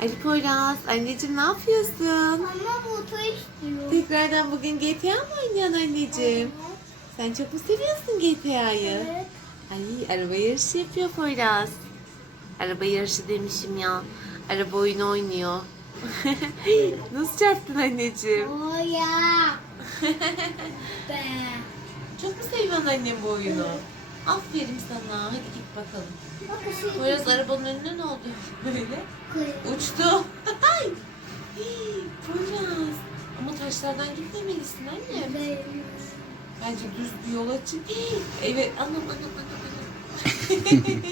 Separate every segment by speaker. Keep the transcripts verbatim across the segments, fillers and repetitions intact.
Speaker 1: Ali Poyraz, anneciğim ne yapıyorsun?
Speaker 2: Ama motor istiyor.
Speaker 1: Tekrardan bugün G T A mı oynuyorsun anneciğim? Sen çok mu seviyorsun G T A'yı?
Speaker 2: Evet.
Speaker 1: Ay, araba yarışı yapıyor Poyraz. Araba yarışı demişim ya. Araba oyunu oynuyor. Nasıl çarptın anneciğim?
Speaker 2: O ya. Be.
Speaker 1: Çok mu seviyorsun annem bu oyunu? Aferin sana. Hadi git bakalım.
Speaker 2: Bak şu
Speaker 1: Poyraz arabanın önüne ne oldu böyle?
Speaker 2: kıyı.
Speaker 1: Uçtu. Ay! Poyraz. Ama taşlardan gitmemelisin anne.
Speaker 2: Be.
Speaker 1: Bence düz bir yola çık. Evet. Anam anam anam anam.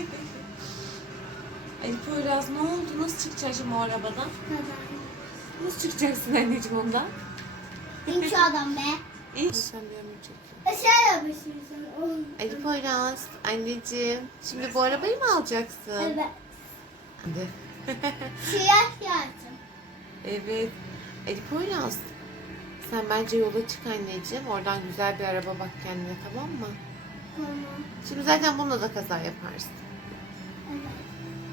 Speaker 1: Ay Poyraz ne oldu? Nasıl çıkacaksın şimdi o arabadan? Nasıl çıkacaksın anneciğim ondan?
Speaker 2: İn şu adam be.
Speaker 1: İyi. Sen bir ömür çekiyorsun.
Speaker 2: Aşağı yapışsın sen.
Speaker 1: Ali Poyraz, anneciğim. Şimdi bu arabayı mı alacaksın?
Speaker 2: Evet.
Speaker 1: Hadi.
Speaker 2: Siyah yazdım.
Speaker 1: Evet. Ali Poyraz. Sen bence yola çık anneciğim. Oradan güzel bir araba bak kendine, tamam mı?
Speaker 2: Tamam.
Speaker 1: Şimdi zaten bununla da kaza yaparsın.
Speaker 2: Evet.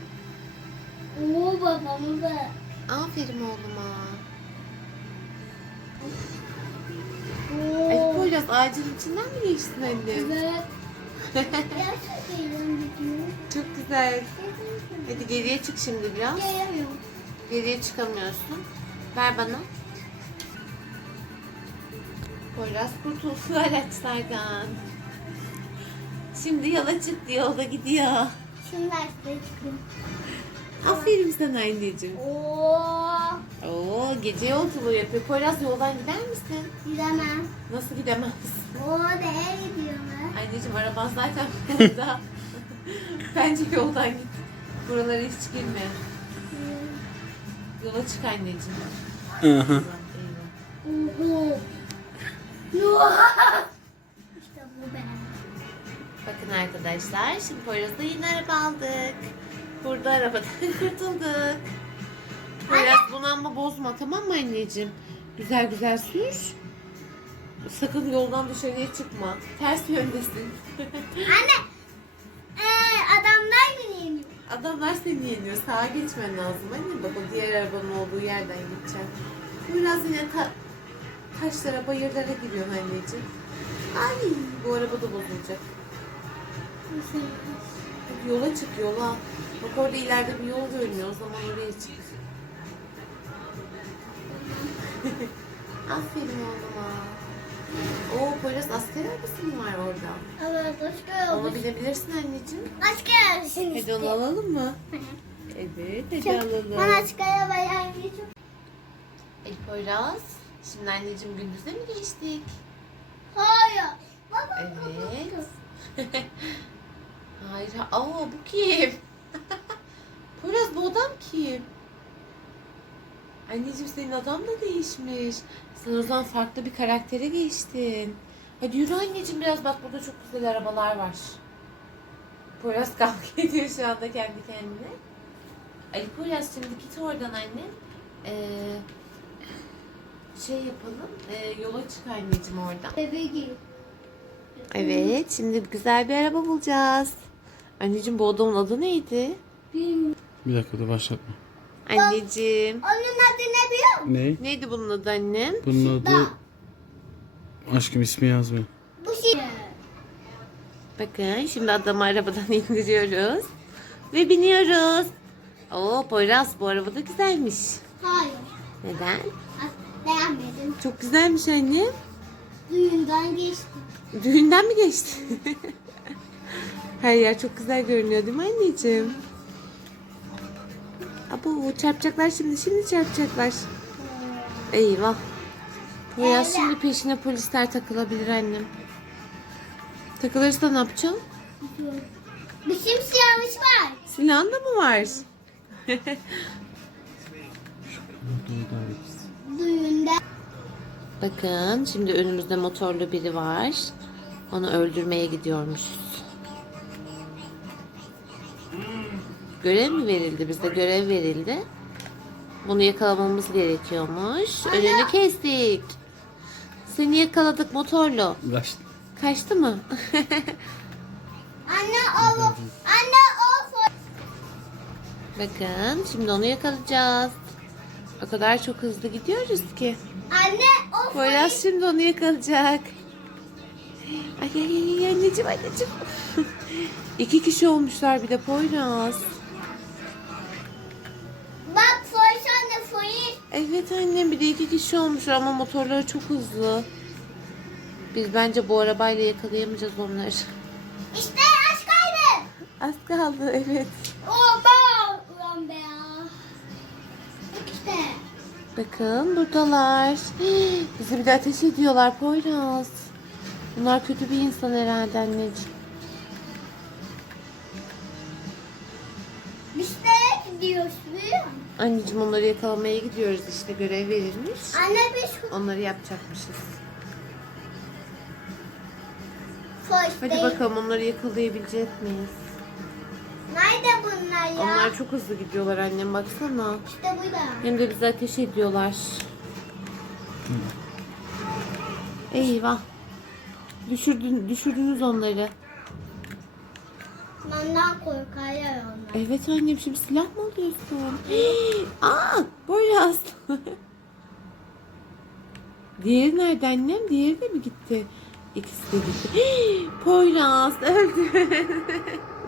Speaker 2: Oo babamı da.
Speaker 1: Aferin oğluma.
Speaker 2: Oo.
Speaker 1: Ali Poyraz ağacın içinden mi geçtin annem?
Speaker 2: Evet. Gerçekten gidiyor.
Speaker 1: Çok güzel. Hadi geriye çık şimdi biraz.
Speaker 2: Gelemiyorum.
Speaker 1: Geriye çıkamıyorsun. Ver bana. Poyraz kurtulsun araçlardan. Şimdi yola çıktı, yolda gidiyor.
Speaker 2: Şimdi derste çıkayım.
Speaker 1: Aferin sana anneciğim.
Speaker 2: Oo.
Speaker 1: Oo, gece yolculuğu yapıyor. Poyraz yoldan gider misin?
Speaker 2: Gidemem.
Speaker 1: Nasıl gidemez?
Speaker 2: Oo nereye gidiyor mu?
Speaker 1: Anneciğim araban zaten burada. Bence yoldan git. Buralara hiç girme. Yola çık anneciğim.
Speaker 3: Hı hı.
Speaker 1: Eyvah.
Speaker 2: Oho. Oha. İşte bu ben.
Speaker 1: Bakın arkadaşlar, şimdi Poyraz'da yeni araba aldık. Burada arabadan kurtulduk. Poyraz bunu ama bozma, tamam mı anneciğim? Güzel güzel sür. Sakın yoldan dışarıya çıkma. Ters yöndesin.
Speaker 2: Anne. Ee, adamlar mı yeniyor?
Speaker 1: Adamlar seni yeniyor. Sağa geçmen lazım anne. Bak o diğer arabanın olduğu yerden gideceksin. Biraz yine ta taşlara, bayırlara giriyor anneciğim. Ay, bu araba da bozulacak. Hadi yola çık, yola. Bak orada ileride bir yol görünüyor. O zaman oraya çık. Aferin oğluma. Oo, Poyraz asker arabası mı var orada?
Speaker 2: Evet başka
Speaker 1: Onu
Speaker 2: yok.
Speaker 1: bilebilirsin anneciğim.
Speaker 2: Başka yarışın
Speaker 1: Hadi onu alalım mı? Evet, hadi alalım.
Speaker 2: Bana çıkaya bayağı çok.
Speaker 1: El Poyraz. Şimdi anneciğim gündüze mi geçtik?
Speaker 2: Hayır. Baba
Speaker 1: Evet. Hayır. Aa, bu kim? Poyraz, bu adam kim? Anneciğim senin adam da değişmiş. Sen o zaman farklı bir karaktere geçtin. Hadi yürü anneciğim biraz, bak burada çok güzel arabalar var. Poyraz kavga ediyor şu anda kendi kendine. Ali Poyraz şimdi git oradan anne. Ee, şey yapalım. Ee, yola çık anneciğim oradan.
Speaker 2: Eve gir.
Speaker 1: Evet, şimdi güzel bir araba bulacağız. Anneciğim bu adamın adı neydi?
Speaker 2: Bilmiyorum.
Speaker 3: Bir dakika da başlatma.
Speaker 1: Anneciğim.
Speaker 2: Onun adı ne biliyor musun?
Speaker 3: Ne?
Speaker 1: Neydi bunun adı annem?
Speaker 3: Bunun adı... Aşkım ismi yazmıyor.
Speaker 2: Bu şey.
Speaker 1: Bakın şimdi adamı arabadan indiriyoruz. Ve biniyoruz. Oo Poyraz, bu araba da güzelmiş.
Speaker 2: Hayır.
Speaker 1: Neden?
Speaker 2: Ah, beğenmedim.
Speaker 1: Çok güzelmiş anne.
Speaker 2: Düğünden geçtim.
Speaker 1: Düğünden mi geçti? Her yer çok güzel görünüyor değil mi anneciğim? Abo, çarpacaklar şimdi. Şimdi çarpacaklar. Eyvah. Poyraz şimdi peşine polisler takılabilir annem. Takılırsa ne yapacağım?
Speaker 2: Bir simsiyahmış var.
Speaker 1: Silahın da mı var?
Speaker 2: Düğünde.
Speaker 1: Bakın şimdi önümüzde motorlu biri var. Onu öldürmeye gidiyormuşuz. Görev mi verildi? Bize görev verildi. Bunu yakalamamız gerekiyormuş. Önünü kestik. Seni yakaladık motorlu.
Speaker 3: Kaçtı.
Speaker 1: Kaçtı mı?
Speaker 2: Anne o. Anne o.
Speaker 1: Bakın şimdi onu yakalayacağız. O kadar çok hızlı gidiyoruz ki.
Speaker 2: Anne o
Speaker 1: Poyraz şimdi onu yakalayacak. Ay ay ay ay, anneciğim anneciğim. İki kişi olmuşlar bir de Poyraz.
Speaker 2: bak Foyuz anne Foyuz.
Speaker 1: Evet annem bir de iki kişi olmuşlar ama motorları çok hızlı. Biz bence bu arabayla yakalayamayacağız onları.
Speaker 2: İşte aç kaydı.
Speaker 1: Az kaldı evet.
Speaker 2: Oba. Ulan be ya. Bak işte.
Speaker 1: Bakın buradalar. Bizi bir de ateş ediyorlar Poyraz. Bunlar kötü bir insan herhalde anneciğim.
Speaker 2: Biz nereye gidiyoruz biliyor musun?
Speaker 1: Anneciğim onları yakalamaya gidiyoruz işte görev verilmiş.
Speaker 2: Anne biz
Speaker 1: Onları yapacakmışız.
Speaker 2: Foyuz
Speaker 1: Hadi
Speaker 2: değil.
Speaker 1: bakalım onları yakalayabilecek miyiz?
Speaker 2: Nerede bunlar ya?
Speaker 1: Onlar çok hızlı gidiyorlar annem baksana.
Speaker 2: İşte burada.
Speaker 1: Hem de bizi ateş ediyorlar. Eyvah. Düşürdün, düşürdünüz onları.
Speaker 2: Benden korkarlar onlar.
Speaker 1: Evet annem şimdi silah mı alıyorsun? Aa, Poyraz. Diğeri nerede annem? Diğeri de mi gitti? İkisi de gitti. Poyraz öldü.